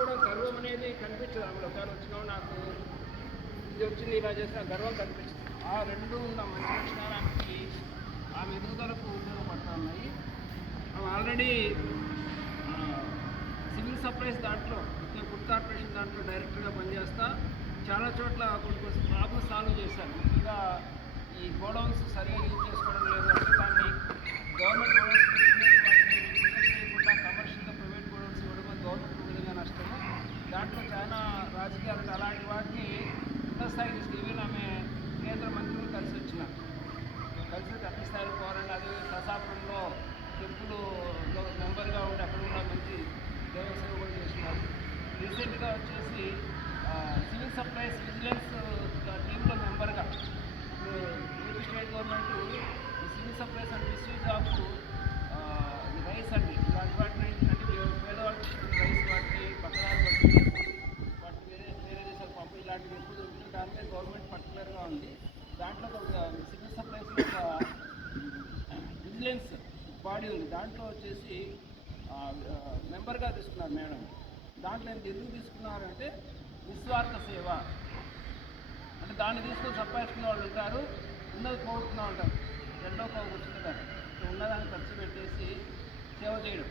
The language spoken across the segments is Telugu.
కూడా గర్వం అనేది కనిపించదు. ఆమె ఒకసారి వచ్చినావు నాకు ఇది వచ్చింది ఇలా చేసిన గర్వం కనిపిస్తుంది. ఆ రెండు ఉన్న మంచి లక్షణానికి ఆమె ఎదుగుదలకు ఉపయోగపడుతున్నాయి. ఆమె ఆల్రెడీ సివిల్ సప్లైస్ దాంట్లో ఫుడ్ కార్పొరేషన్ దాంట్లో డైరెక్టర్గా పనిచేస్తా. చాలా చోట్ల కొన్ని కొన్ని ప్రాబ్లమ్స్ సాల్వ్ చేశాను ముఖ్యంగా రాజకీయాలకు అలాంటి వాటిని ఉన్నతస్థాయి తీసుకెళ్ళి ఆమె కేంద్ర మంత్రులు కలిసి వచ్చినాం కలిసి అన్ని స్థాయిలో పోరాడి అది ప్రతాపురంలో టెంపుల్లో మెంబర్గా ఉండి అక్కడ కూడా మంచి దేవసేవ కూడా చేసినారు రీసెంట్గా వచ్చేసి సివిల్ సప్లైస్ విజిలెన్స్ టీంలో మెంబర్గా ఇప్పుడు state government civil supplies and misuse of rice అండి. ఇలాంటి వాటిని అంటే పేదవాళ్ళకి రైస్ వాటిని పక్కన గవర్నమెంట్ పర్టికులర్గా ఉంది. దాంట్లో ఒక సివిల్ సప్లైస్ ఒక విజిలెన్స్ బాడీ ఉంది. దాంట్లో వచ్చేసి మెంబర్గా తీసుకున్నారు మేడం. దాంట్లో ఎందుకు ఎందుకు తీసుకున్నారంటే నిస్వార్థ సేవ. అంటే దాన్ని తీసుకొని సంపాదించుకున్న వాళ్ళు ఉంటారు ఉన్నది పోగొట్టుకున్న ఉంటారు. రెండో పోగొట్టుకుంటారు ఉన్నదాన్ని ఖర్చు పెట్టేసి సేవ చేయడం.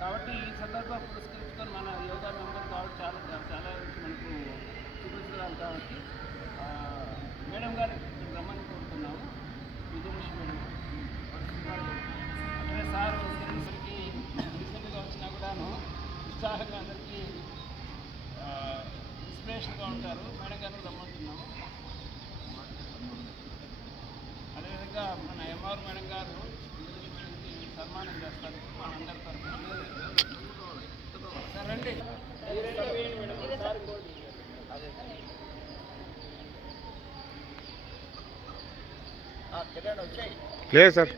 కాబట్టి ఈ సందర్భం పురస్కరించుకొని మన యోగా మెంబర్ ఉత్సాహంగా అందరికీ ఇన్స్పిరేషన్గా ఉంటారు. మేడం గారిని రమ్మంటున్నాము. అదేవిధంగా మన ఎంఆర్ మేడం గారు సన్మానం చేస్తారు. మన అందరి తరఫున. సరే రండి. లేదు సార్.